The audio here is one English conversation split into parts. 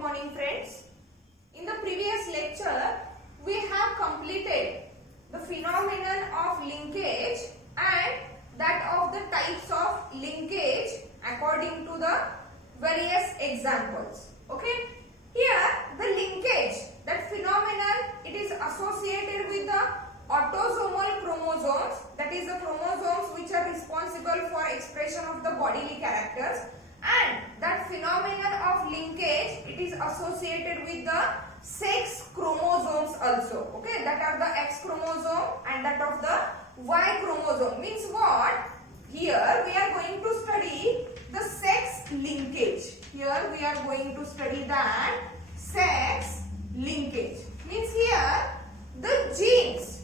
morning friends. In the previous lecture, we have completed the phenomenon of linkage and that of the types of linkage according to the various examples. Okay. Here the linkage, that phenomenon, it is associated with the autosomal chromosomes, that is the chromosomes which are responsible for expression of the bodily characters, and that phenomenon of linkage, it is associated with the sex chromosomes also. Okay, that are the X chromosome and that of the Y chromosome. Means what? Here we are going to study the sex linkage. Here we are going to study that sex linkage. Means here the genes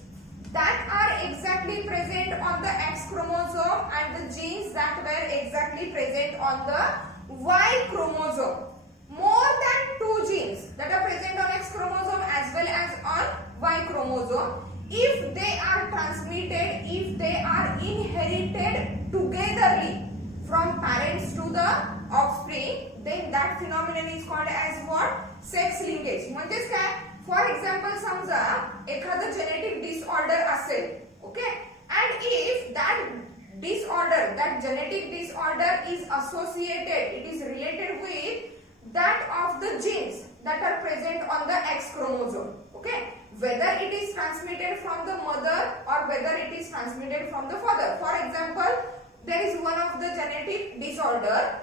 that are exactly present on the X chromosome and the genes that were exactly present on the Y chromosome. More than two genes that are present on X chromosome as well as on Y chromosome, if they are transmitted, if they are inherited togetherly from parents to the offspring, then that phenomenon is called as what? Sex linkage. म्हणजेच काय? For example, समजा एखादं genetic disorder असेल, okay, and if that disorder, that genetic disorder is associated, it is related with that of the genes that are present on the X chromosome, okay, whether it is transmitted from the mother or whether it is transmitted from the father. For example, there is one of the genetic disorder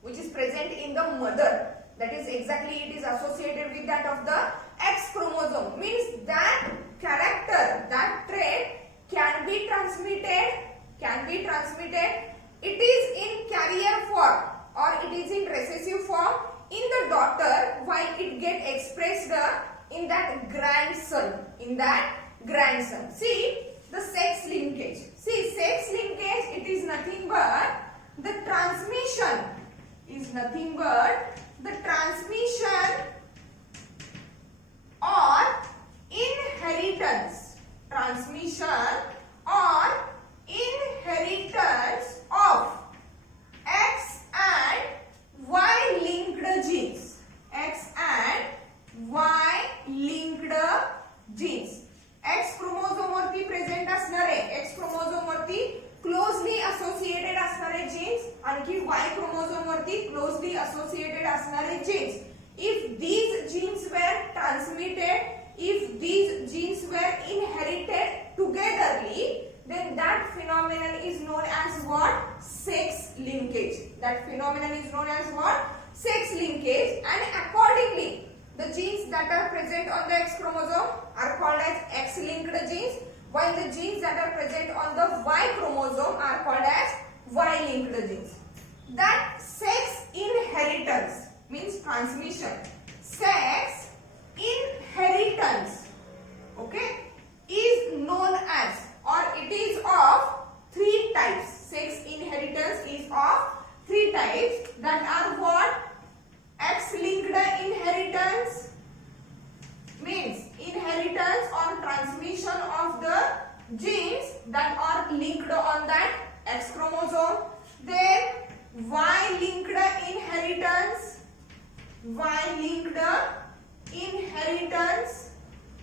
which is present in the mother, that is exactly it is associated with that of the X chromosome, means that character, that trait can be transmitted, it is in carrier form or it is in recessive form in the daughter, while it get expressed in that grandson. See the sex linkage. See, sex linkage, it is nothing but the transmission or inheritance of X and Y linked genes. X and Y linked genes. X chromosome वरती present असणारे, X chromosome वरती closely associated असणारे jeans आणखी Y chromosome वरती closely associated असणारे jeans. If these genes were transmitted, if these genes were inherited togetherly, then that phenomenon is known as what? Sex linkage. That phenomenon is known as what? Sex linkage, and accordingly the genes that are present on the X chromosome are called as X-linked genes, while the genes that are present on the Y chromosome are called as Y-linked genes. That sex inheritance means transmission. Sex inheritance, okay, is known as, or it is of three types. Sex inheritance is of three types, that are what? X-linked inheritance, means inheritance or transmission of the genes that are linked on that X chromosome. Then Y-linked inheritance,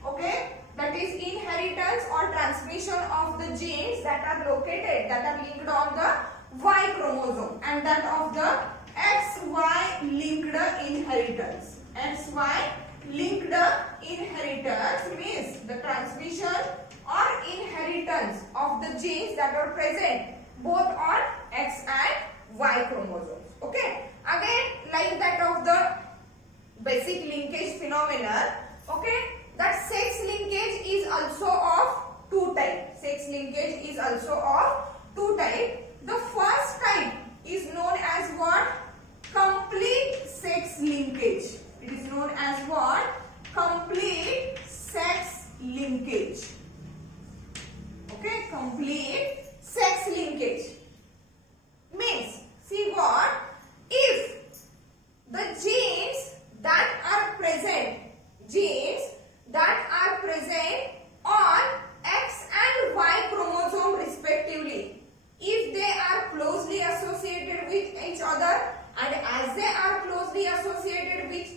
okay, that is inheritance or transmission of the genes that are located, that are linked on the Y chromosome, and that of the XY linked inheritance. XY linked inheritance means the transmission or inheritance of the genes that are present both on X and Y chromosomes. Okay. Again, like that of the basic linkage phenomenon, okay, that sex linkage is also of two types. Sex linkage is also of two types. The first type is known as what? Complete sex linkage. It is known as what? Complete sex linkage. Okay, complete sex linkage means, see what? If the genes that are present on X and Y chromosome respectively, if they are closely associated with each other, and as they are closely associated with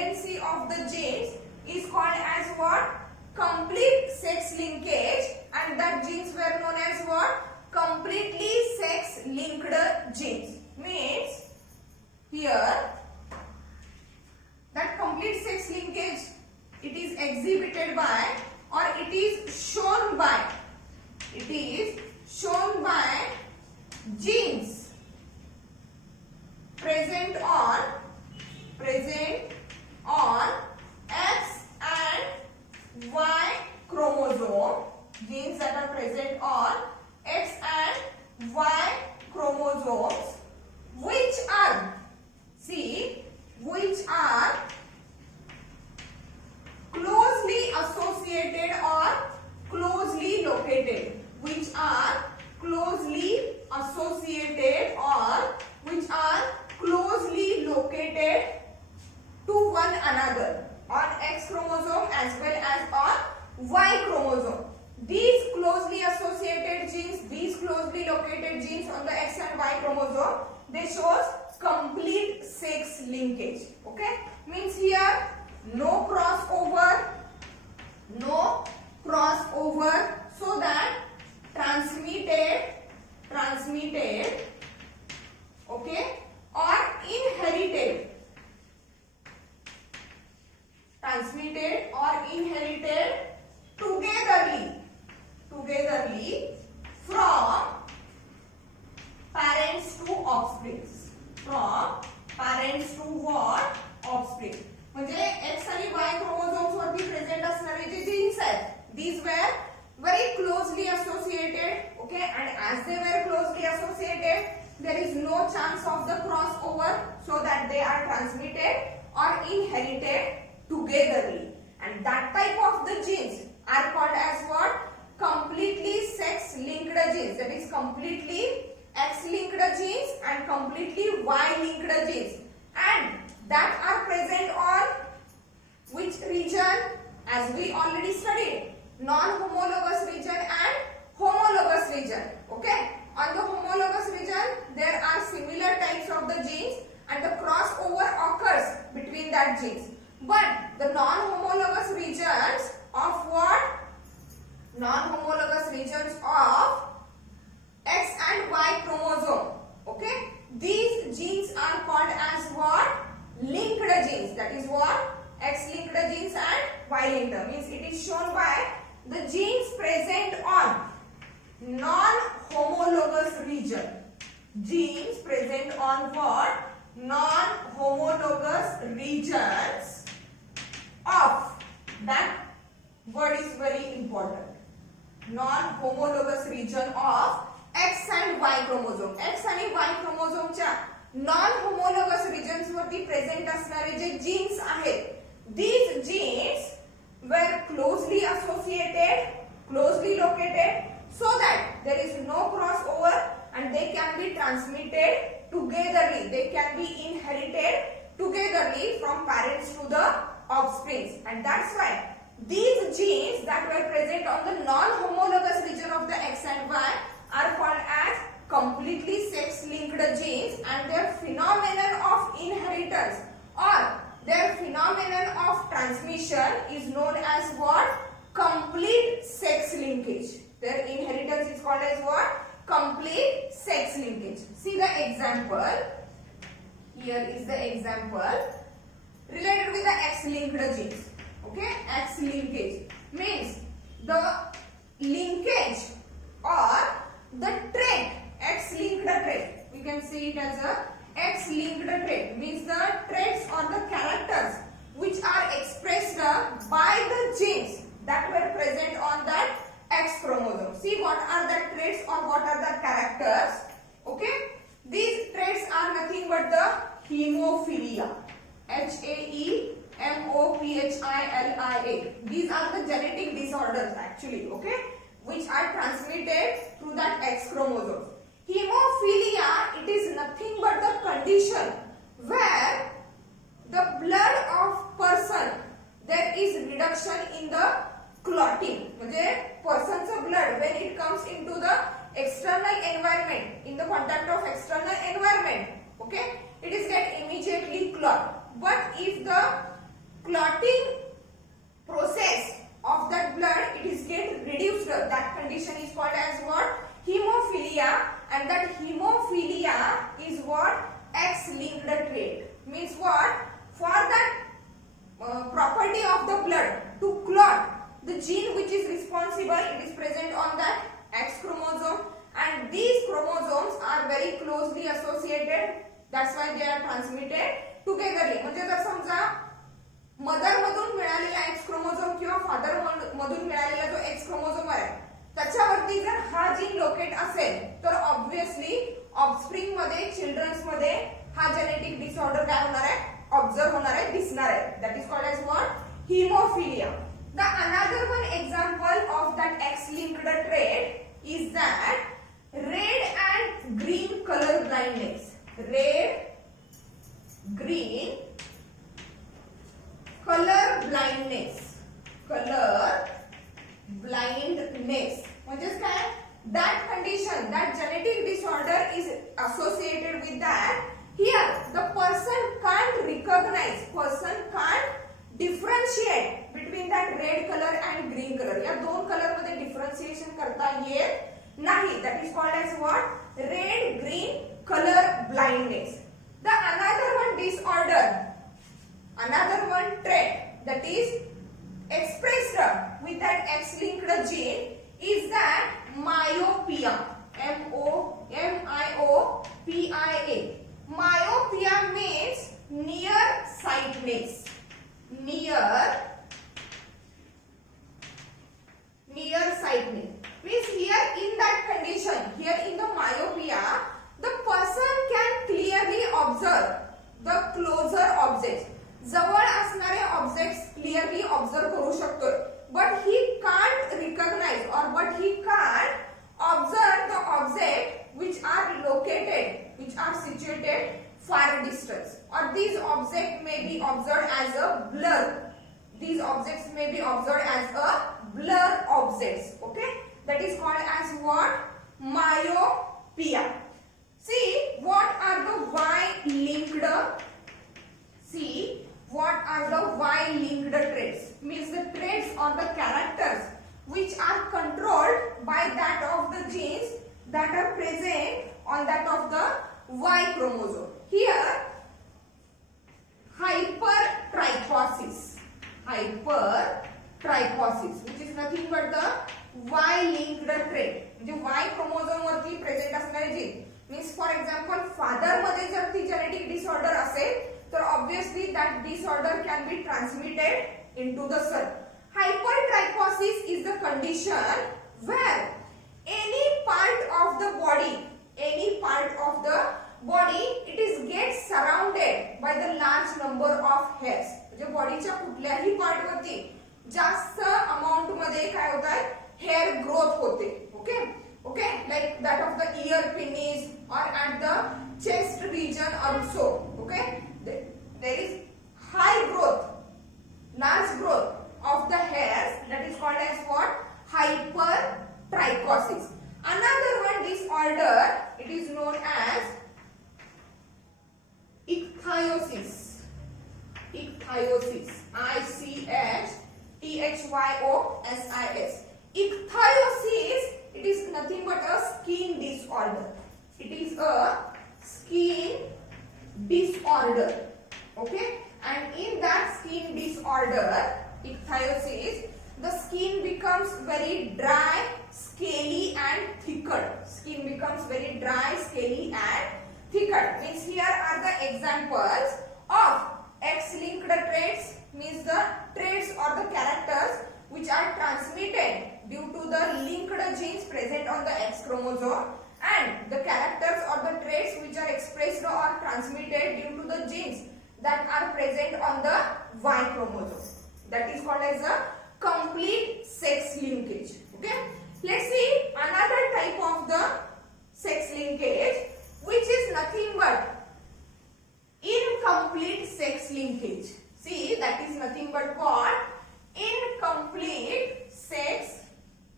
tendency of the genes is called as what? Complete sex linkage, and that genes were known as what? Completely sex linked genes. Means here that complete sex linkage, it is exhibited by, or it is shown by genes present on X and Y chromosome, genes that are present on X and Y chromosomes, which are closely associated or closely located, to one another on X chromosome as well as on Y chromosome. These closely associated genes, these closely located genes on the X and Y chromosome, they shows complete sex linkage. Okay, means here no crossover, so that transmitted, okay, or inherited, togetherly from parents to offspring. Offspring. म्हणजे X आणि Y chromosomes वरती present असणारे जे jeans आहेत, these were very closely associated, okay, and as they were closely associated, there is no chance of the crossover, so that they are transmitted or inherited togetherly, and that type of the genes are called as what? Completely sex linked genes. That is completely X linked genes and completely Y linked genes, and that are present on which region? As we already studied, non-homologous region and homologous region. Okay, on the homologous region there are similar types of the genes and the crossover occurs between that genes. But the non-homologous regions of what? Non-homologous regions of X and Y chromosome. Okay, these genes are called as what? Linked genes. That is what? X linked genes and Y linked. Means it is shown by the genes present on non-homologous region. Genes present on what? Non-homologous regions of, that word is very important, non-homologous region of X and Y chromosome. X आणि Y chromosome च्या non-homologous regions वरती present असणारे जे genes आहेत, these genes were closely associated, closely located, so that there is no crossover and they can be transmitted togetherly, they can be inherited togetherly from parents to the offsprings, and that's why these genes that were present on the non-homologous region of the X and Y are called as completely sex linked genes, and their phenomenon of inheritance or their phenomenon of transmission is known as what? Complete sex linkage. Their inheritance is called as what? Complete sex linkage. See the example. Here is the example related with the X linked genes. Okay, X linkage means the linkage or the trait, X linked trait. We can see it as a X linked trait, means the traits or the characters which are expressed by the genes that were present on that X chromosome. See what are the traits or what are the characters. Okay, these traits are nothing but the hemophilia, HAEMOPHILIA. These are the genetic disorders actually, okay, which are transmitted through that X chromosome. Hemophilia, it is nothing but the condition where the blood of person, there is reduction in the clotting. म्हणजे person's blood, when it comes into the external environment, in the contact of external environment, okay, it is get immediately clot. But if the clotting process of that blood, it is get reduced. That condition is called as what? Hemophilia. And that hemophilia is what? X-linked trait. Means what? For that property of the blood to clot, the gene which is responsible, it is present on that X chromosome, and these chromosomes are very closely associated. That's why they are transmitted togetherly. म्हणजे जर समजा mother मधून मिळालेला x chromosome किंवा father मधून मिळालेला जो x chromosome आहे त्याच्यावरती जर हा जीन लोकेट असेल तर ऑब्वियसली ऑफस्प्रिंग मध्ये, चिल्ड्रन्स मध्ये हा जेनेटिक डिसऑर्डर काय होणार आहे? ऑब्झर्व होणार आहे, दिसणार आहे. That is called as what? Haemophilia. The another one example of that x linked trait is that red and green colour blindness. Red, green color blindness. Color blindness म्हणजेच काय? That condition, that genetic disorder is associated with that. Here the person can't recognize, person can't differentiate between that red color and green color. या दोन colour मध्ये differentiation करता येत नाही. That is called as what? Red green color blindness. The another one disorder, another one trait that is expressed with that X-linked gene is that myopia. M-I-O-P-I-A. Myopia means nearsightedness. Nearsightedness means here in that condition, here in the myopia, the person can clearly observe the closer objects. जवळ असणारे objects clearly observe करू शकतो, but he can't recognise or but he can't observe the object which are located, which are situated far distance, or these objects may be observed as a blur. These objects may be observed as a blur objects. Okay, that is called as what? Myopia. See what are the Y-linked? See what are the Y-linked traits? Means the traits or the characters which are controlled by that of the genes that are present on that of the Y chromosome. Here hypertrichosis, which is nothing but the Y-linked trait. म्हणजे Y chromosome वरती present असणारे gene. Means for example father मध्ये जर ती genetic disorder असेल तर obviously that disorder can be transmitted into the son. Hypertrichosis is the condition where any part of the body, it is gets surrounded by the large number of hairs. म्हणजे बॉडीच्या कुठल्याही part वरती जास्त amount मध्ये काय होतात? Hair growth होते. Okay, like that of the ear pinnings or at the chest region also. Okay, there is high growth, large growth of the hairs. That is called as what? Hypertrichosis. Another one disorder, it is known as ichthyosis. I-C-H-T-H-Y-O-S-I-S. Ichthyosis, it is nothing but a skin disorder. It is a skin disorder. Okay, and in that skin disorder, ichthyosis, the skin becomes very dry, scaly and thickened. Skin becomes very dry, scaly and thickened. Means here are the examples of X-linked traits. Means the traits or the characters which are transmitted due to the linked genes present on the X chromosome, and the characters or the traits which are expressed or transmitted due to the genes that are present on the Y chromosome. That is called as a complete sex linkage. Okay, let's see another type of the sex linkage, which is nothing but incomplete sex linkage. See, that is nothing but what? Incomplete sex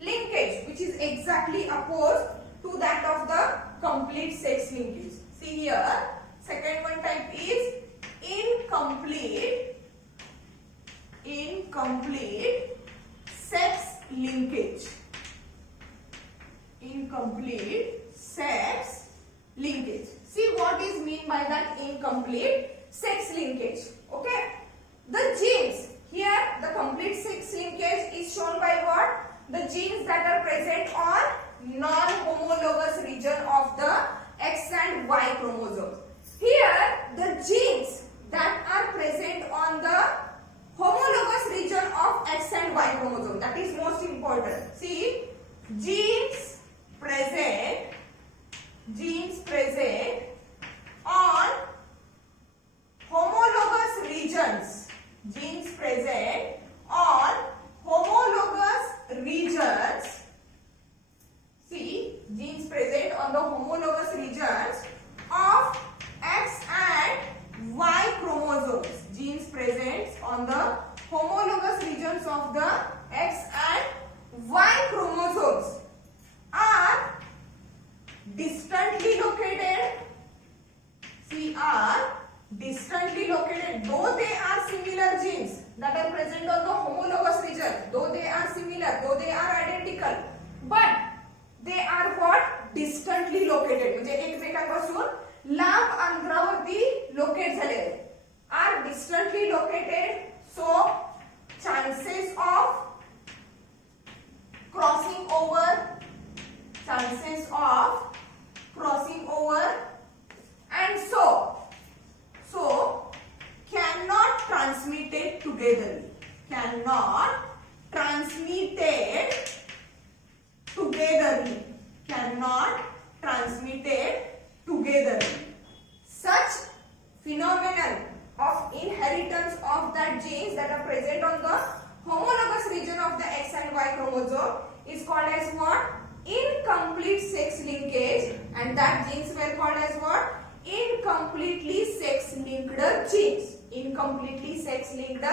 linkage, which is exactly opposed to that of the complete sex linkage. See here, second one type is incomplete incomplete sex linkage. Incomplete sex linkage. See what is mean by that incomplete sex linkage. Okay. The genes. Here the complete sex linkage is shown by what? The genes that are present on non-homologous region of the X and Y chromosomes. Here the genes that are present on the homologous region of X and Y chromosome, that is most important. See, genes present on homologous regions. Genes present on homologous regions. See, genes present on the homologous regions of X and Y chromosomes. Genes present on the homologous regions of the X and Y chromosomes are distantly located. See, are distantly located, though they are similar genes that are present on the homologous region, though they are similar, though they are identical, but they are what? Distantly located. म्हणजे एकमेकांपासून लांब अंतरावरती locate झालेले, are distantly located, so chances of crossing over and so cannot transmitted togetherly. Cannot transmitted togetherly. Such phenomenon of inheritance of that genes that are present on the homologous region of the X and Y chromosome is called as what? Incomplete sex linkage, and that genes were called as what? Incompletely sex linked genes. Incompletely sex linked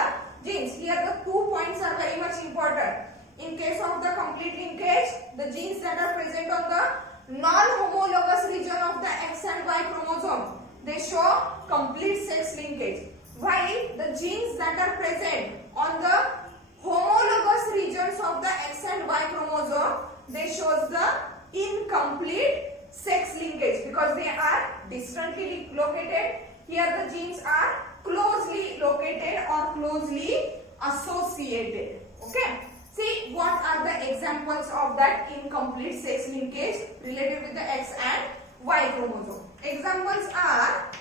genes. Here the 2 points are very much important. In case of the complete linkage, the genes that are present on the non-homologous region of the X and Y chromosome, they show complete sex linkage. While the genes that are present on the homologous regions of the X and Y chromosome, they shows the incomplete sex linkage because they are distantly located. Here the genes are closely located or closely associated. Okay. See what are the examples of that incomplete sex linkage related with the X and Y chromosome. Examples are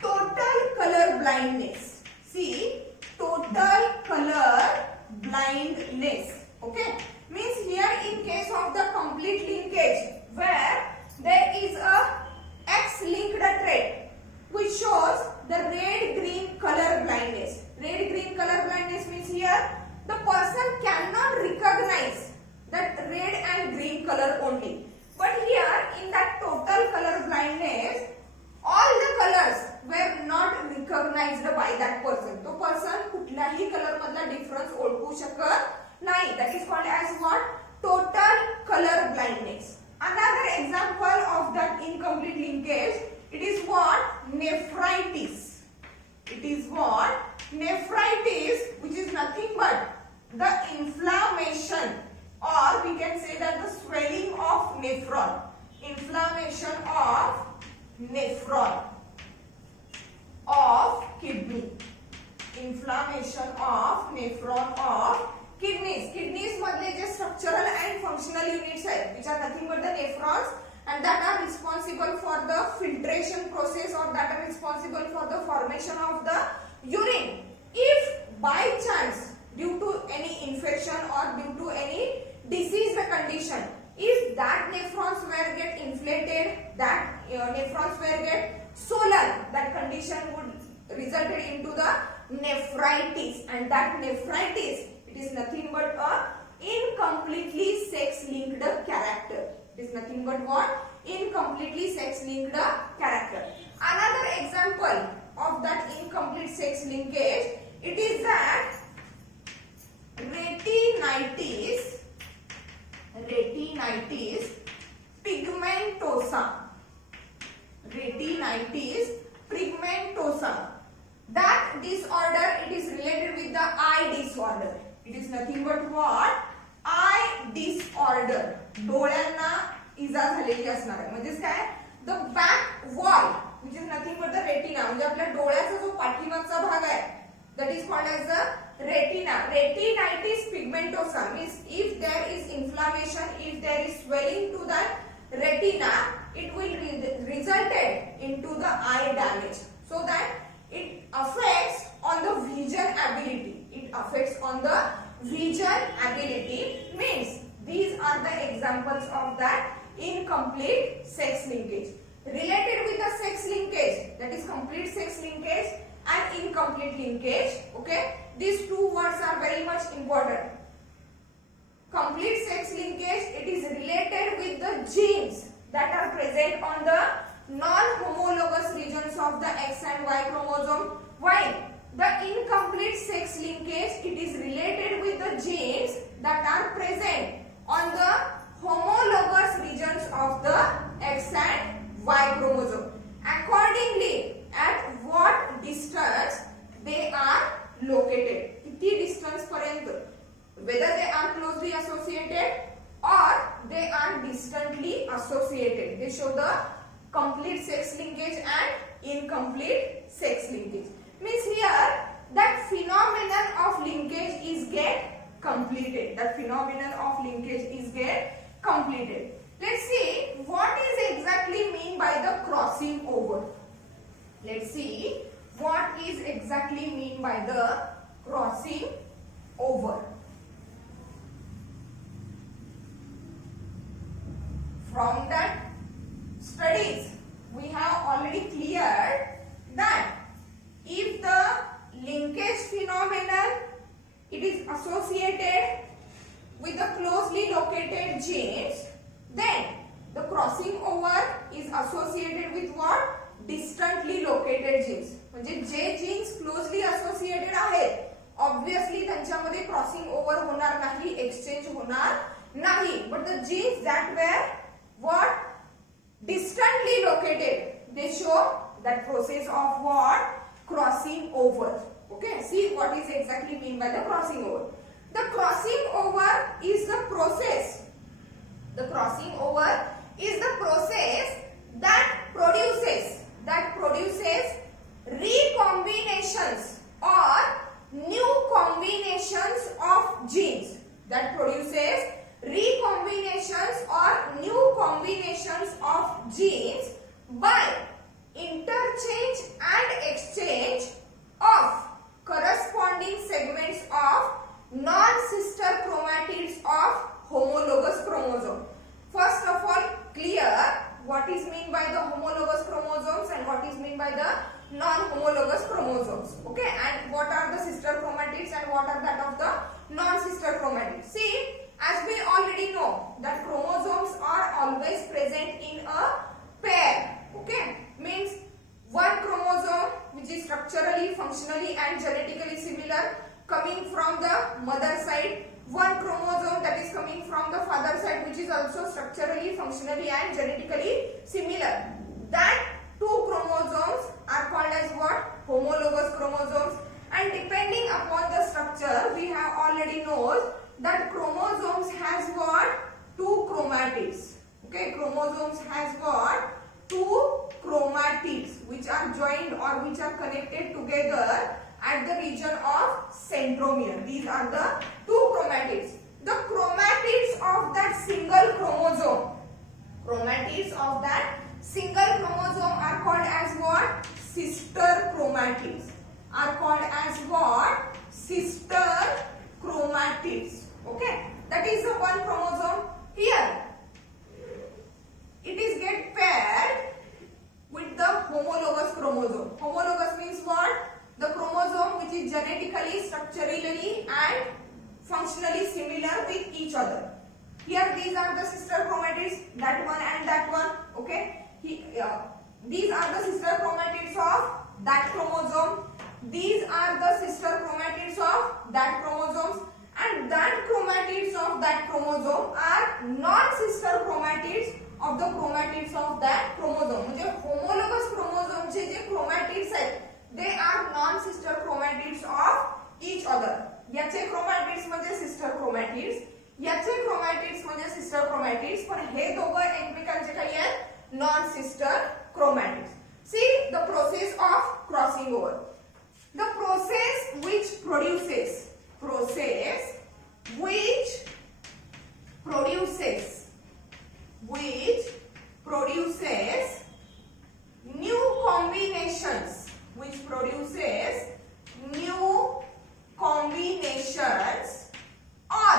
total color blindness. See, total color blindness. Okay. Means here in case of the complete linkage where there is a X-linked trait which shows the red-green color blindness. Red-green color blindness means here the person cannot recognize that red and green color only. But here in that total color blindness, all the colors were not recognized by that person. तो person कुठल्याही color मधला difference ओळखू शकत नाही. That is called as what? Total color blindness. Another example of that incomplete linkage, it is what? Nephritis. It is what? Nephritis, which is nothing but the inflammation, or we can say that the swelling of nephron. Inflammation of nephron of kidney. Inflammation of nephron of kidneys. Kidneys madle je structural and functional units hai, which are nothing but the nephrons, and that are responsible for the filtration process, or that are responsible for the formation of the urine. If by chance due to any infection or due to any disease condition, if that nephrons were get inflated, that nephrons were get swollen, that condition would result into the nephritis, and that nephritis, it is nothing but a incompletely sex linked character. It is nothing but what? Incompletely sex linked character. Another example of that incomplete sex linkage, it is that retinitis pigmentosa. Retinitis pigmentosa. That disorder, it is related with the eye is nothing but what I disorder, डोळ्यांना इजा झालेली असणार आहे. म्हणजेच काय, the back wall which is nothing but the retina, म्हणजे आपल्या डोळ्याचा जो पाठीमागचा भाग आहे that is called as the retina. Retinitis pigmentosa means if there is inflammation, if there is swelling to that retina, it will resulted into the eye damage, so that it affects on the vision ability. It affects on the vision ability, means these are the examples of that incomplete sex linkage. Related with the sex linkage, that is complete sex linkage and incomplete linkage. Okay, these two words are very much important. Complete sex linkage, it is related with the genes that are present on the non-homologous regions of the X and Y chromosome, while the incomplete sex linkage, it is related with the genes that are present on the homologous regions of the X and Y chromosome. Accordingly, at what distance they are located, किती distance पर्यंत, whether they are closely associated or they are distantly associated, they show the complete sex linkage and incomplete sex linkage. Means here that phenomenon of linkage is get completed, that phenomenon of linkage is get completed. Let's see what is exactly mean by the crossing over. Let's see what is exactly mean by the crossing over. From that studies, we have already cleared that if the linkage phenomenon, it is associated with the closely located genes, then the crossing over is associated with what? Distantly located genes. म्हणजे जे genes closely associated आहेत, obviously त्यांच्यामध्ये crossing over होणार नाही, exchange होणार नाही. But the genes that were what distantly located, they show that process of what? Crossing over. Okay, see what is exactly mean by the crossing over. The crossing over is the process. The crossing over is the process that produces recombinations or new combinations of genes. That produces recombinations or new combinations of genes by interchange and exchange of corresponding segments of non-sister chromatids of homologous chromosome. First of all, clear what is mean by the homologous chromosomes and what is mean by the non-homologous chromosomes. Okay, and what are the sister chromatids and what are that of the non-sister chromatids. See, as we already know that chromosomes are always present in a pair. Okay, means one chromosome which is structurally, functionally and genetically similar coming from the mother side, one chromosome that is coming from the father side which is also structurally, functionally and genetically similar. That two chromosomes are called as what? Homologous chromosomes. And depending upon the structure, we have already known that chromosomes has what? Two chromatids. Okay, chromosomes has what? Two chromatids which are joined or which are connected together at the region of centromere. These are the two chromatids. The chromatids of that single chromosome, chromatids of that single chromosome are called as what? Sister chromatids. Are called as what? Sister chromatids. Okay, that is the one chromosome. Here it is get paired with the homologous chromosome. Homologous means what? The chromosome which is genetically, structurally and functionally similar with each other. Here these are the sister chromatids, that one and that one. Okay, these are the sister chromatids of that chromosome. These are the sister chromatids of that chromosomes, and that chromatids of that chromosome are non-sister chromatids of the chromatids of that chromosome. म्हणजे homologous chromosome चे जे chromatids आहेत, they are non-sister chromatids of each other. याचे chromatids म्हणजे chromatids, याचे chromatids म्हणजे sister chromatids, पण हे दोघं एकमेकांचे काही आहेत non sister chromatids. See the process of crossing over. The process which produces new combinations, or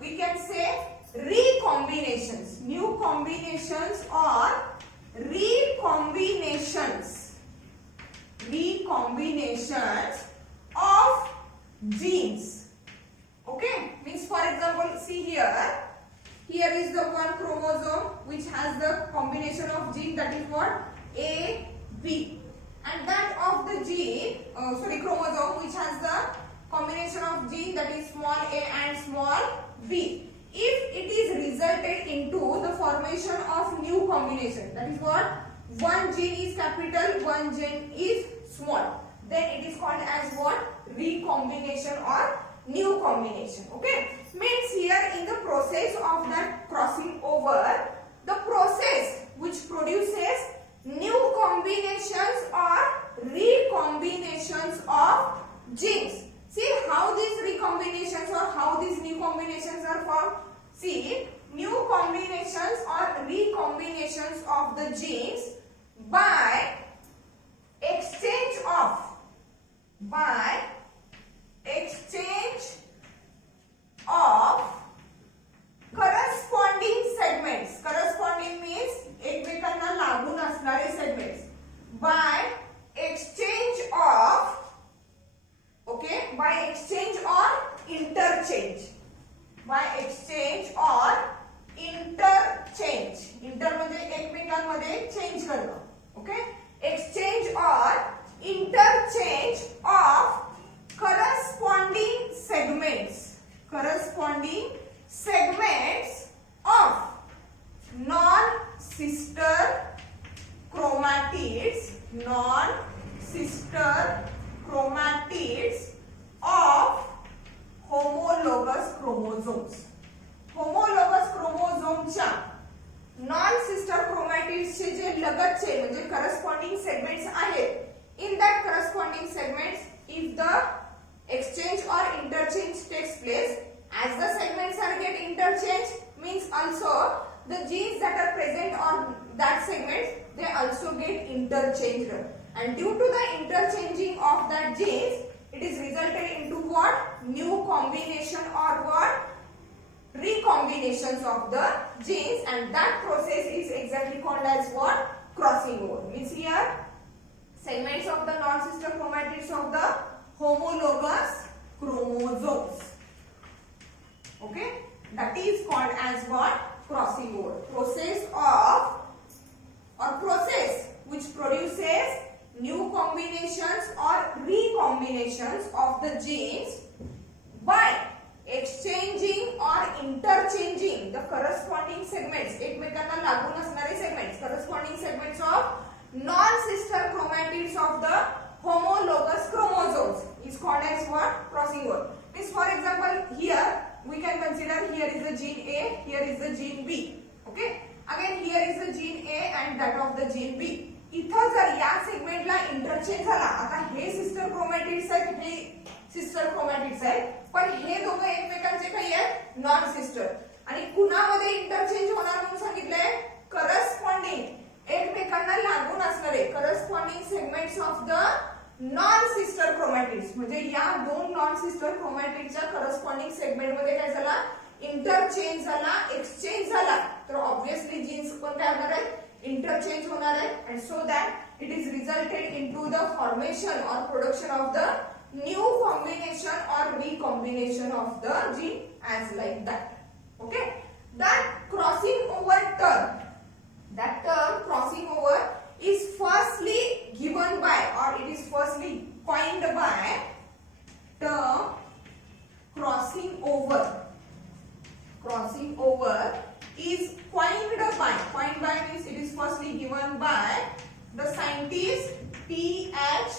we can say recombinations, new combinations or recombinations of genes. Okay, means for example, see here is the one chromosome which has the combination of gene, that is what A B, and that of the gene chromosome which has the combination of gene, that is small a and small b. If it is resulted into the formation of new combination, that is what one gene is capital, one gene is small, then it is called as what recombination or new combination. Okay, means here in the process of that crossing over, the process which produces new combinations or recombinations of genes. See how these recombinations or how these new combinations are formed. See, new combinations or recombinations of the genes by exchange of corresponding segments. Corresponding means एकमेकांना लागून असणारे segments. By exchange or interchange. Inter म्हणजे एकमेकांमध्ये change करणं. Okay, exchange or interchange of corresponding segments of non-sister chromatids of homologous chromosomes. Homologous chromosomeच्या non sister क्रोमॅटिड्सचे जे लगतचे म्हणजे करस्पॉन्डिंग सेगमेंट्स आहेत, in that corresponding segments, if the exchange or interchange takes place, as the segments are get interchanged, means also the genes that are present on that segments, they also get interchanged, and due to the interchanging of that genes, it is resulted into what new combination or what recombinations of the genes, and that process is exactly called as what crossing over. Means here segments of the non-sister chromatids of the homologous chromosomes. Okay, that is called as what crossing over. Process which produces new combinations or recombinations of the genes by exchanging or interchanging the corresponding segments, एकमेकांना लागून असणारे segments, corresponding segments of non-sister chromatids of the homologous chromosomes is called as what crossing over. Means for example, here we can consider here is the gene A, here is the gene B. Okay, again here is the gene A and that of the gene B. इथं जर या सेगमेंटला interchange झाला, आता हे sister chromatids आहेत, हे sister chromatids आहेत, पण हे दोघं एकमेकांचे काही आहेत नॉन सिस्टर, आणि कुणामध्ये इंटरचेंज होणार म्हणून सांगितलंय करस्पॉन्डिंग एकमेकांना लागून असणारे corresponding segments of the non sister chromatids, म्हणजे या दोन नॉन सिस्टर क्रोमॅटिडच्या करस्पॉन्डिंग सेगमेंट मध्ये काय झाला इंटरचेंज झाला, एक्सचेंज झाला, तर ऑब्वियसली जीन्स पण काय होणार आहेत इंटरचेंज होणार आहे, and so that it is resulted into the formation or production of the new combination or recombination of the gene as like that. Okay, that crossing over term, crossing over is firstly given by or it is firstly coined by term crossing over is coined by means it is firstly given by the scientist T.H.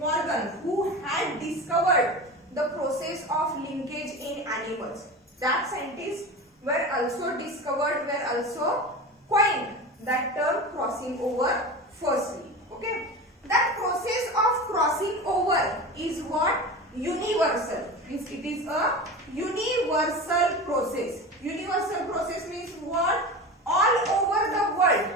Morgan, who had discovered the process of linkage in animals. That scientists were also discovered, were also coined that term crossing over firstly. Okay, that process of crossing over is what? Universal. Means it is a universal process. Universal process means what? All over the world,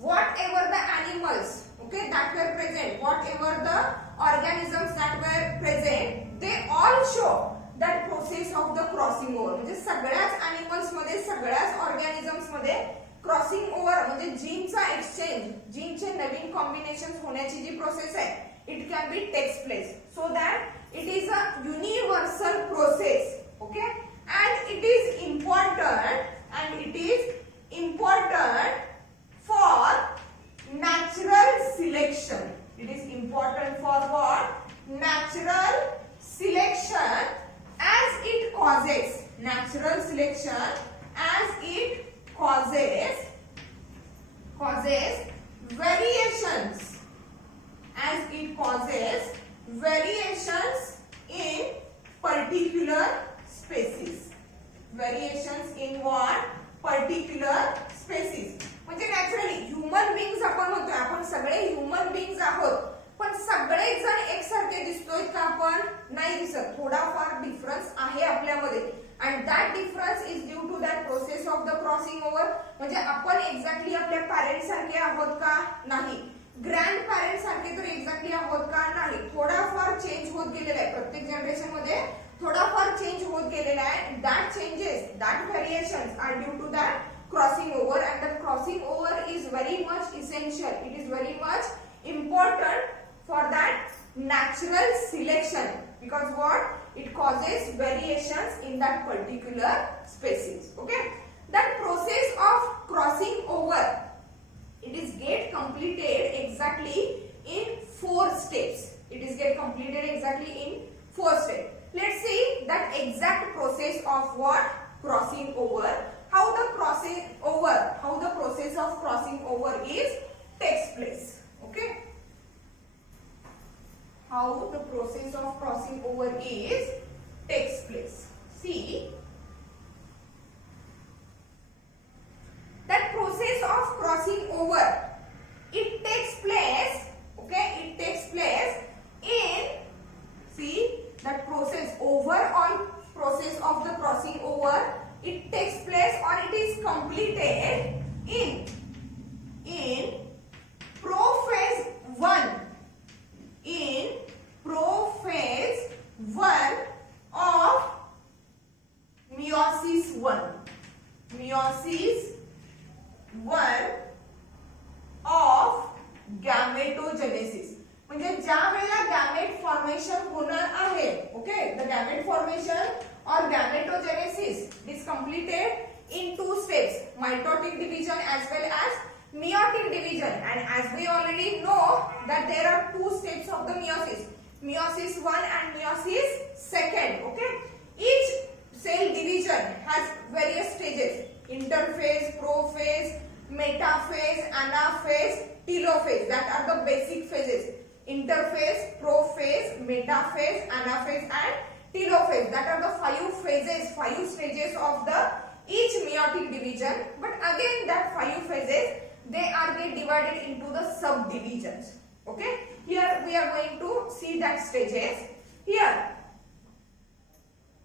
whatever the animals, okay, that were present, whatever the organisms that were present, they all show that process of the crossing over. म्हणजे सगळ्याच animals मध्ये, सगळ्याच organisms मध्ये crossing over म्हणजे जीनचा exchange, जीनचे नवीन combinations होण्याची जी process आहे, it can be takes place. So that it is a universal process. Okay, and it is important for natural selection. It is important for what? Natural selection, as it causes natural selection, as it causes variations, as it causes variations in particular species. Variations in what? Particular species. म्हणजे naturally human beings आपण म्हणतोय, आपण सगळे human beings आहोत, पण सगळेच जण एकसारखे दिसतोय का? आपण नाही दिसत. थोडाफार डिफरन्स आहे आपल्यामध्ये, and that difference is due to that process of the crossing over. म्हणजे आपण एक्झॅक्टली आपल्या पॅरेंट्स सारखे आहोत का? नाही. ग्रँड पॅरेंट्स सारखे तर एक्झॅक्टली आहोत का? नाही. थोडाफार चेंज होत गेलेला आहे, प्रत्येक जनरेशन मध्ये थोडाफार चेंज होत गेलेला आहे. That changes, that variations are due to that crossing over, and that crossing over is very much essential. It is very much important for that natural selection, because what? It causes variations in that particular species. Okay, that process of crossing over, it is get completed exactly in 4 steps. It is get completed exactly in 4 steps. Let's see that exact process of what? Crossing over. How the process of crossing over is takes place. Okay, how the process of crossing over is takes place. See, that process of crossing over, it takes place. Okay, it takes place in, see, that process, overall process of the crossing over, it takes place or it is completed in prophase 1, in prophase 1 of meiosis 1, meiosis 1 of gametogenesis. म्हणजे ज्या वेळेला gamete formation होणार आहे, okay, the gamete formation or gametogenesis is completed in 2 steps, mitotic division as well as meiotic division. And as we already know that there are 2 steps of the meiosis, meiosis 1 and meiosis 2. Okay, each cell division has various stages: interphase, prophase, metaphase, anaphase, telophase. That are the basic phases: interphase, prophase, metaphase, anaphase and telophase. That are the 5 phases, 5 stages of the each meiotic division. But again, that 5 phases, they are get divided into the subdivisions. Okay, here we are going to see that stages. Here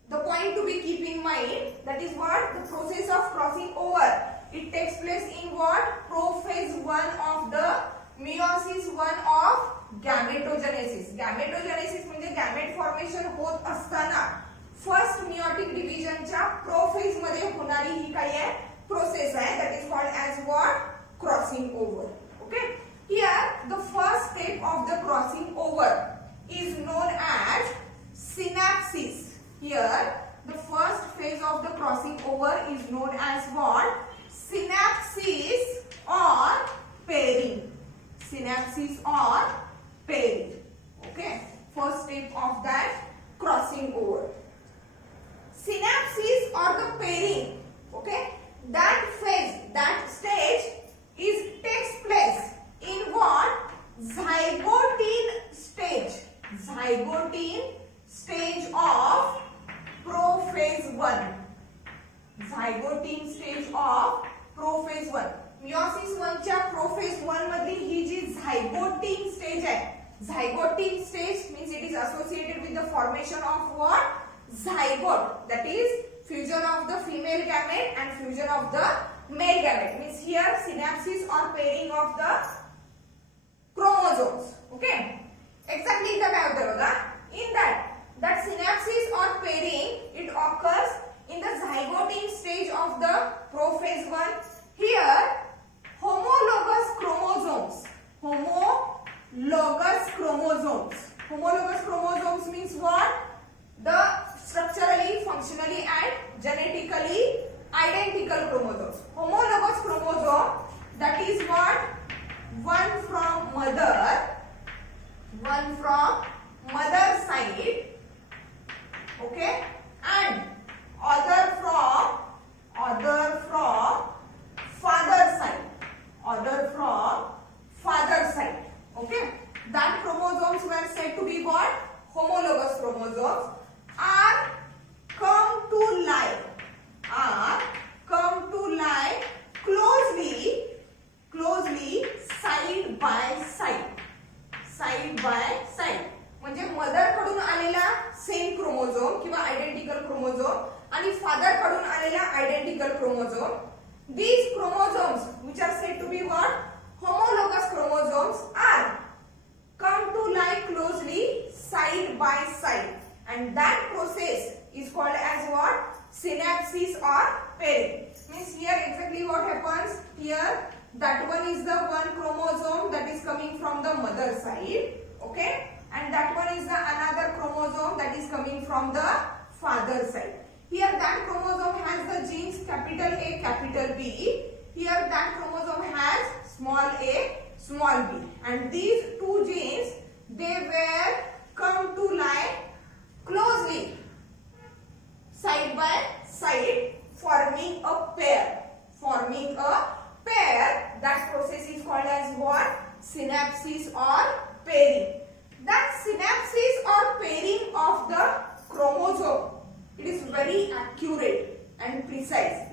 the point to be keep in mind, that is what? The process of crossing over, it takes place in what? Prophase 1 of the meiosis 1 of गॅमेटोजेनेसिस. गॅमेटोजेनेसिस म्हणजे gamete formation होत असताना first meiotic डिव्हिजनच्या prophase मध्ये होणारी ही काय आहे? Process आहे. That is called as what? Crossing over. Okay, here the first step of the crossing over is known as synapsis. Here the first phase of the crossing over is known as what? Synapsis or pairing. Synapses or pairing. Okay, first step of that crossing over. Synapses or the pairing. Okay, that phase, that stage takes place in what? Zygotine stage. Zygotine stage of prophase 1. Zygote stage of prophase 1. Meiosis 1 च्या prophase 1 मधली ही जी zygote stage आहे. Zygote stage means it is associated with the formation of what? Zygote, that is fusion of the female gamete and fusion of the male gamete. Means here synapsis or pairing of the chromosomes. Okay, exactly the काय होतं बघा, in that synapsis or pairing it occurs in the zygote stage of the prophase 1. Here homologous chromosomes. Homologous chromosomes means what? The structurally, functionally and genetically identical chromosomes. Homologous chromosome, that is what? One from mother side, okay, and other from father side, okay. That chromosomes were said to be what? Homologous chromosomes are come to lie closely side by side. म्हणजे mother कडून आलेला same chromosome किंवा identical chromosome आणि father कडून आलेला identical chromosome. These chromosomes which are said to be what? Homologous chromosomes are come to lie closely side by side, and that process is called as what? Synapsis or pairing. Means here exactly what happens here, that one is the one chromosome that is coming from the mother side, okay, and that one is the another chromosome that is coming from the father side. Here that chromosome has the genes capital A, capital B. Here that chromosome has small a, small b, and these two genes, they were come to lie closely side by side, forming a pair. That process is called as what? Synapsis or pairing. That synapsis or pairing of the chromosome, it is very accurate and precise.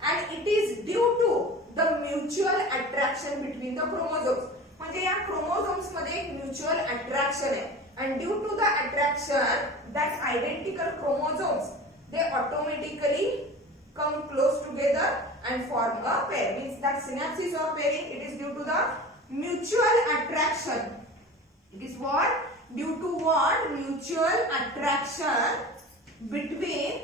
And it is due to the mutual attraction between the chromosomes. म्हणजे या chromosomes मध्ये एक mutual attraction आहे, and due to the attraction, that identical chromosomes, they automatically come close together and form a pair. Means that synapsis or pairing, it is due to the mutual attraction. It is what? Due to what? Mutual attraction between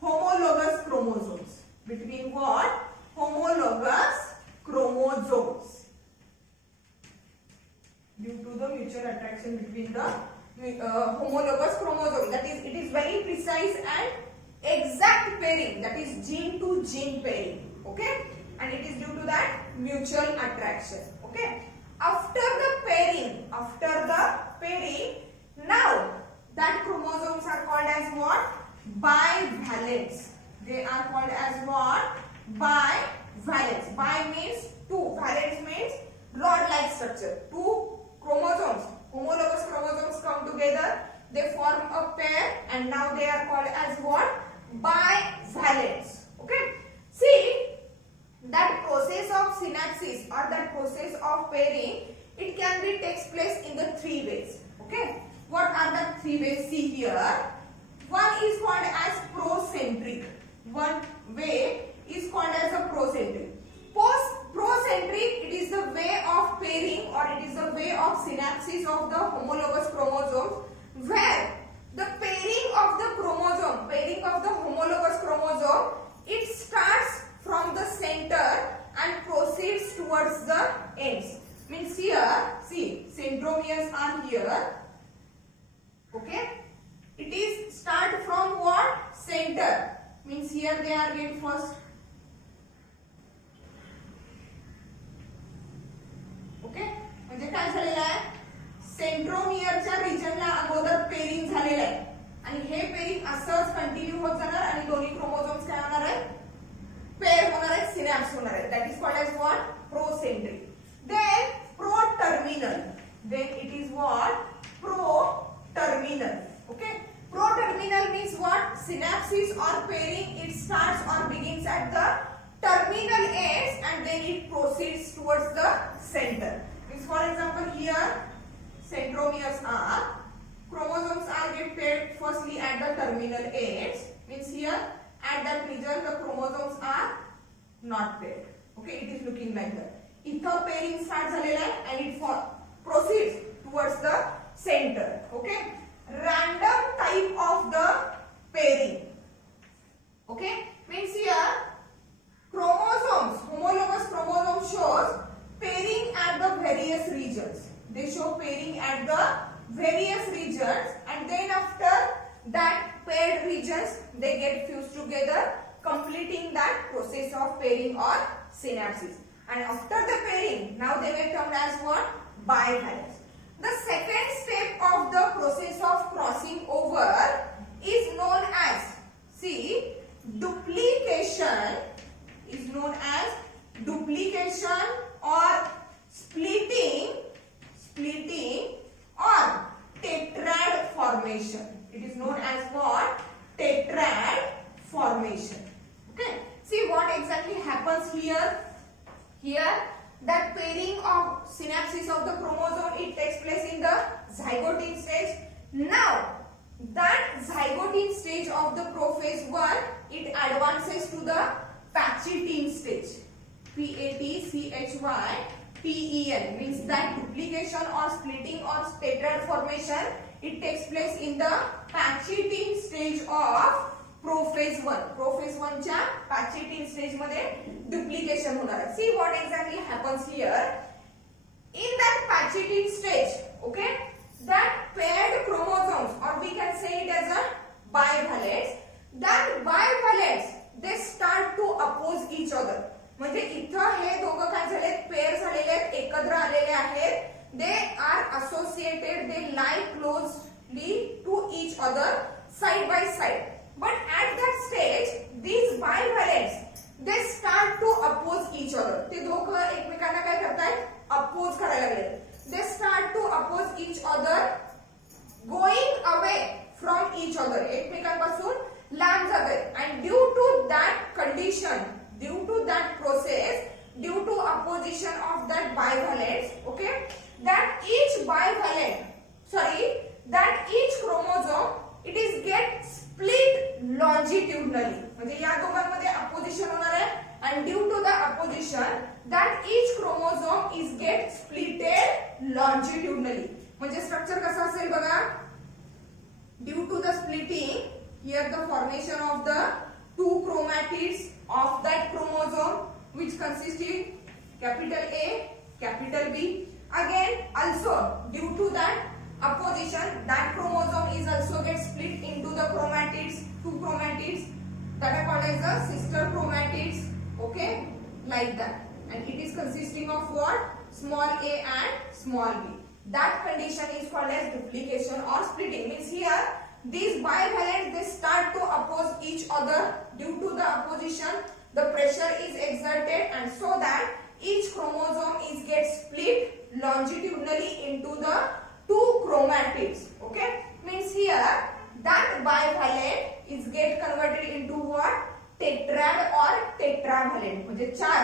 homologous chromosomes. Between what? Homologous chromosomes. Due to the mutual attraction between the homologous chromosome, that is, it is very precise and exact pairing, that is gene to gene pairing, okay, and it is due to that mutual attraction, okay. After the pairing, now that chromosomes are called as what? Bivalents. They are called as what? Bivalents. Bi means two, valence means rod-like structure. Two chromosomes, homologous chromosomes come together, they form a pair, and now they are called as what? Bivalents. Okay. See, that process of synapsis or that process of pairing, it can be takes place in the three ways. Okay. What are the three ways? See here. One is called as procentric. One way is called as a procentric. Procentric, it is the way of pairing, or it is the way of synapsis of the homologous chromosomes, where the pairing of the homologous chromosome, it starts from the center and proceeds towards the ends. Means here, see, centromeres are here, okay. It is start from what? Center. Means here they are again first, okay. म्हणजे काय झालेलं आहे, सेंट्रोमियरच्या रिजनला अगोदर pairing झालेलं आहे, आणि हे pairing असंच continue होत जाणार, आणि दोन्ही क्रोमोझोम्स काय होणार आहेत? पेअर होणार आहेत, सिनॅप्स होणार आहेत. That is called as what? Procentric. Then proterminal. Then it is what? here at that region the chromosomes are not paired. Okay, it is looking like that. इथं pairing start झालेला आहे and it proceeds towards the center. Okay, random type of the pairing. Okay, means here chromosomes, homologous chromosome shows pairing at the various regions. They show pairing at the various regions, and then after that paired regions they get fused together, completing that process of pairing or synapsis. And after the pairing, now they were termed as what? Bivalence. The second step of the process of crossing over is known as, see, duplication is known as duplication or splitting or tetrad formation. It is known as what? Tetrad formation. Okay, see what exactly happens here. Here that pairing of synapses of the chromosome, it takes place in the zygote stage. Now that zygote stage of the prophase 1, it advances to the Pachytene stage. P-A-T-C-H-Y-T-E-N means that duplication or splitting or tetrad formation, it takes place in the Pachytene stage of prophase 1. Prophase 1 च्या Pachytene stage मध्ये duplication होणार आहे. See what exactly happens here. In that Pachytene stage, okay, that paired chromosomes, or we can say it as a bivalents, that bivalents, they start to oppose each other. म्हणजे इथं हे दोघं काय झालेत, pair झालेले आहेत, एकत्र आलेले आहेत. They are associated, they lie closely to each other side by side. But at that stage, these bivalents, they start to oppose each other. ते दोघं एकमेकांना काय करतायत, oppose करायला लागलेत. They start to oppose each other, going away from each other. एकमेकांपासून लांब जातात. And due to that condition, due to that process, due to opposition of that bivalents, okay, that each chromosome, it is get split longitudinally. म्हणजे या दोघांमध्ये opposition होणार आहे, and due to the opposition, that each chromosome is get splitted longitudinally. म्हणजे structure कसं असेल बघा. Due to the splitting, here the formation of the two chromatids of that chromosome, which consist in capital A, capital B. Again, also due to that opposition, that chromosome is also get split into the chromatids, two chromatids that are called as the sister chromatids. Okay, like that. And it is consisting of what? Small a and small b. That condition is called as duplication or splitting. Means here these bivalents, they start to oppose each other. Due to the opposition, the pressure is exerted, and so that each chromosome is get split longitudinally into the two chromatids. Okay, means here that bivalent is get converted into what? Tetrad or tetravalent. म्हणजे चार.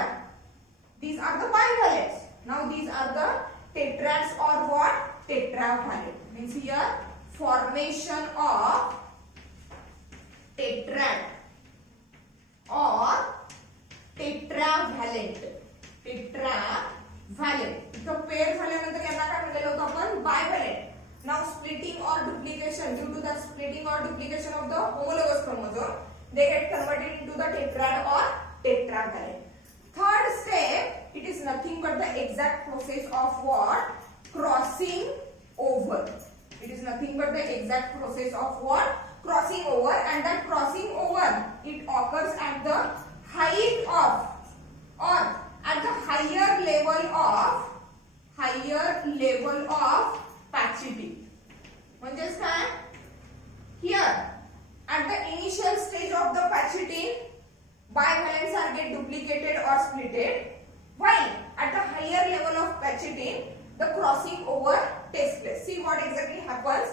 These are the bivalents. Now these are the tetrads or what? Tetravalent. Means here formation of tetrad or tetravalent. Tetravalent. इथं pair झाल्यानंतर यांना काय म्हटलेलं होतं आपण? Bivalent. Now splitting or duplication, due to the splitting or duplication of the homologous chromosome, they get converted into the tetrad or tetravalent. Third step, it is nothing but the exact process of what? Crossing over. It is nothing but the exact process of what? Crossing over, and that crossing over, it occurs at the height of, or at the higher level of Pachytene. म्हणजेच काय? Here, at the initial stage of the Pachytene, bivalents are get duplicated or splitted, while at the higher level of Pachytene, the crossing over takes place. See what exactly happens.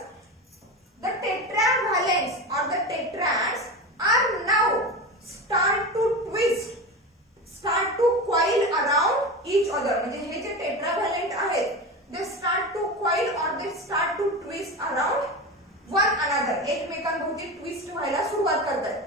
The tetravalents or the tetrads are now start to twist, start to coil around each other. म्हणजे हे जे tetravalent आहेत, they start to coil or they start to twist around one another. एकमेकांभोवती twist व्हायला सुरुवात करतात.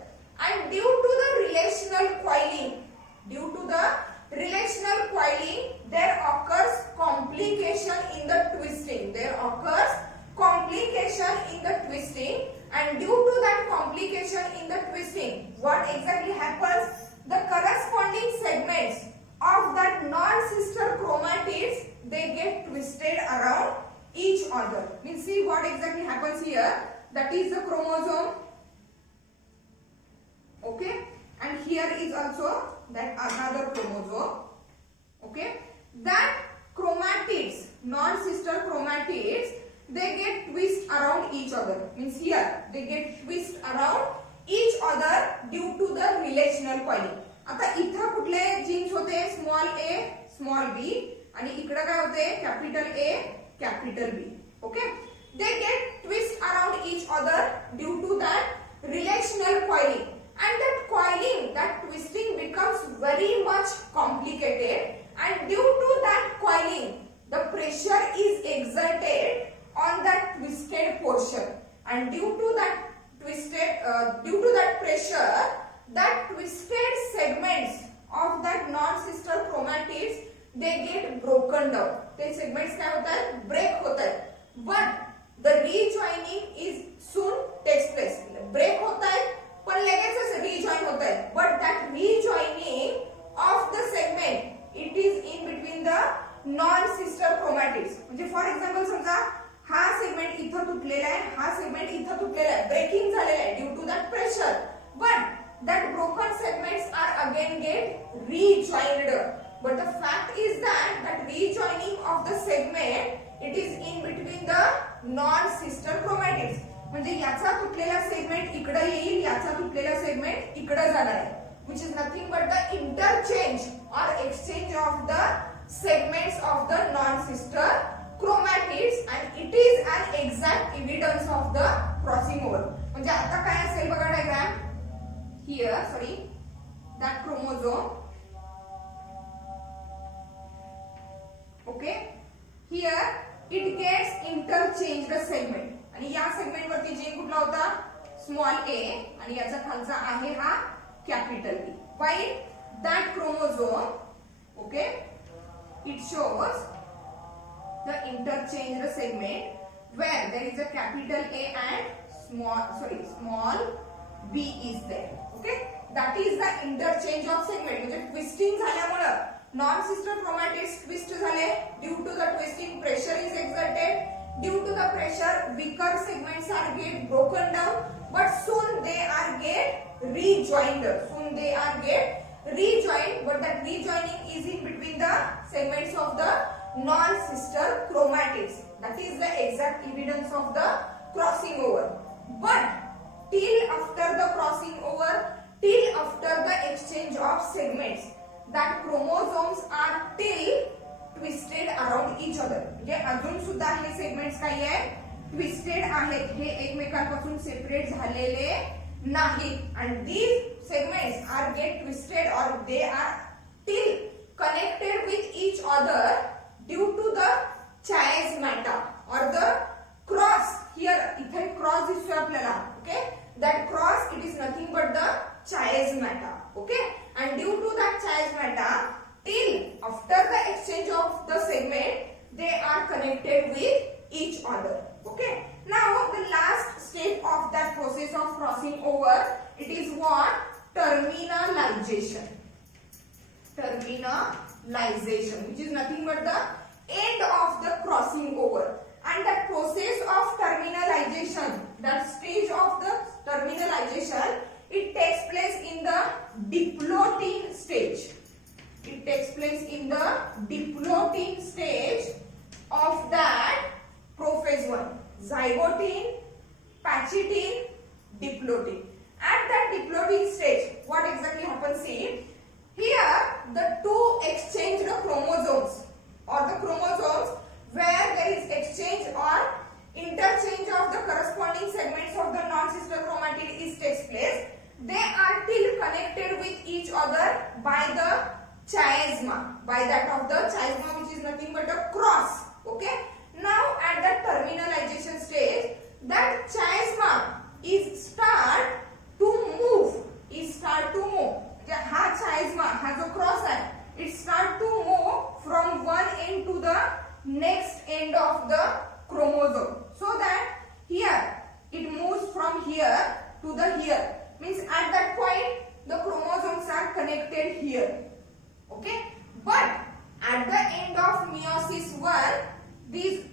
around each other. Means see what exactly happens here. That is the chromosome. Okay, and here is also that another chromosome. Okay, that chromatids, non-sister chromatids, they get twist around each other. Means here they get twist around each other due to the relational coiling. आता इथं कुठले jeans होते small ए small B आणि इकडे काय होते capital a capital b. Okay, they get twist around each other due to that relational coiling, and that coiling, that twisting becomes very much complicated, and due to that coiling the pressure is exerted on that twisted portion, and due to that pressure, that twisted segments of that non-sister chromatids they get broken down. ते segments काय होतात break होतात, but the rejoining is soon takes place. break होतात पण लगेचच rejoin होतात, but that rejoining of the segment it is in between the non-sister chromatids. म्हणजे for example समजा हा सेगमेंट इथं तुटलेला आहे, हा सेगमेंट इथं तुटलेला आहे, ब्रेकिंग झालेला आहे due to that pressure, but that broken segments are again get rejoined. But the fact is that rejoining of the segment it is in between the non-sister chromatids. म्हणजे याचा तुटलेला सेगमेंट इकडे येईल, याचा तुटलेला सेगमेंट इकडे जाणार आहे, which is nothing but the interchange or exchange of the segments of the non-sister chromatids, and it is an exact evidence of the crossing over. म्हणजे आता काय असेल बघा diagram. Here, sorry, that chromosome. Okay, here it gets interchanged the segment, आणि या segment वरती gene कुठला होता स्मॉल ए आणि याचा खालचा आहे हा capital b. While that chromosome, okay, it shows the interchanged segment where there is a capital A and small b is there. Okay, that is the interchange of segment. म्हणजे twisting झाल्यामुळे non sister chromatids twist झाले, due to the twisting pressure is exerted, due to the pressure weaker segments are get broken down, but soon they are get rejoined. But that rejoining is in between the segments of the non-sister chromatids. That is the exact evidence of the crossing over. But till after the crossing over, till after the exchange of segments, that chromosomes are still twisted around each other. म्हणजे अजून सुद्धा हे segments काही आहे twisted आहेत, हे एकमेकांपासून separate झालेले नाहीत, and these segments are get twisted or they are still connected with each other due to the chiasmata or the cross. Here इथे क्रॉस दिसतोय आपल्याला. Okay, that cross it is nothing but the chiasmata. Okay, and due to that chiasmata till after the exchange of the segment they are connected with each other. Okay, now the last step of that process of crossing over, it is what? Terminalization, which is nothing but the end of the crossing over. And that process of terminalization, that stage of the terminalization, it takes place in the diplotin stage. Of that prophase 1. Zygotin, pachytin, diplotin. At that diplotin stage, what exactly happens? See, here the two exchanged chromosomes or the chromosomes where there is exchange or interchange of the corresponding segments of the non-sister chromatid is takes place. They are still connected with each other by the chiasma, by that of the chiasma, which is nothing but a cross. Okay, now at the terminalization stage, that chiasma is start to move. हा chiasma, हा जो cross आहे, it start to move from one end to the next end of the chromosome, so that here it moves from here to the here, means at that point the chromosomes are connected here. Okay, but at the end of meiosis 1 these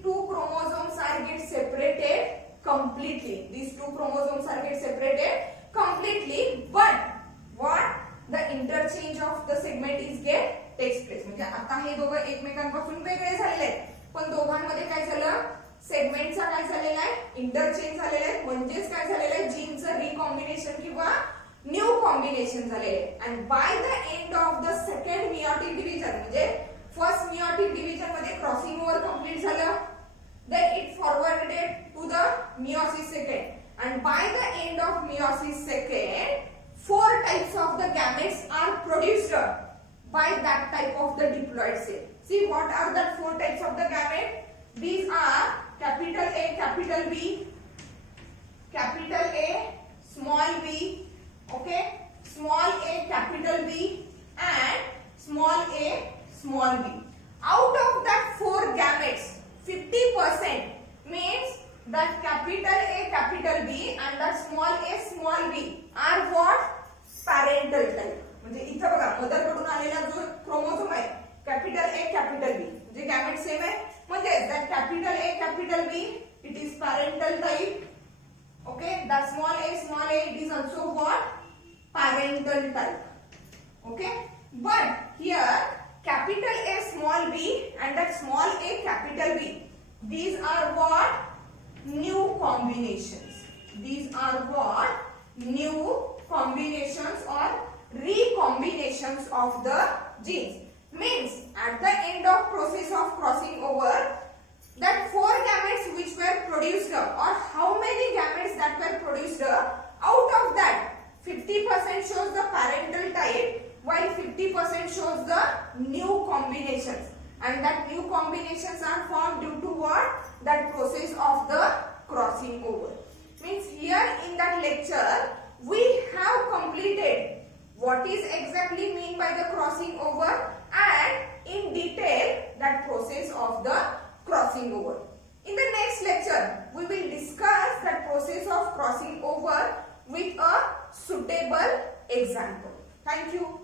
are four types of the gamete. These are capital A, capital B, capital A, small b, okay, small a, capital B, and small a, small b. Out of that four gametes, 50% means that capital A, capital B and that small a, small b are what? Parental type. म्हणजे इथं बघा mother कडून आलेला जो chromosome आहे capital a capital B म्हणजे gamete same आहे म्हणजे that capital A capital B it is parental type. Okay, that small a it is also what? Parental type. Okay, but here capital A small b and that small a capital B, these are what? New combinations. These are what? New combinations or recombinations of the genes. Means at the end of process of crossing over, that four gametes which were produced or how many gametes that were produced, out of that 50% shows the parental type while 50% shows the new combinations, and that new combinations are formed due to what? That process of the crossing over. Means here in that lecture we have completed what is exactly mean by the crossing over and in detail that process of the crossing over. In the next lecture we will discuss that process of crossing over with a suitable example. Thank you.